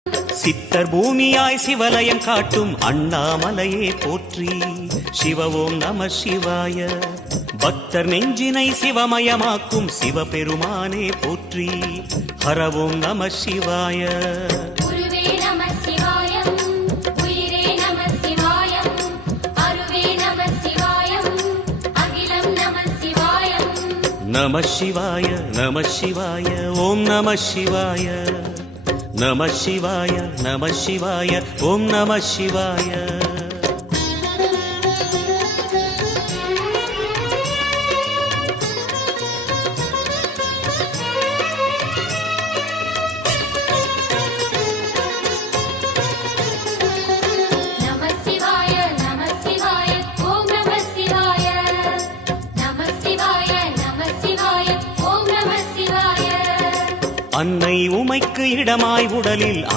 சித்தர் பூமியாய் சிவலயம் காட்டும் அண்ணாமலையே போற்றி. சிவ ஓம் நம சிவாய. பக்தர் நெஞ்சினை சிவமயமாக்கும் சிவபெருமானே போற்றி. ஹர ஓம் நம சிவாய. நம சிவாய நம சிவாய ஓம் நம சிவாய. நம சிவாய நம சிவாய ஓம் நம சிவாய. அன்னை உமைக்கு இடமாய் உடலில்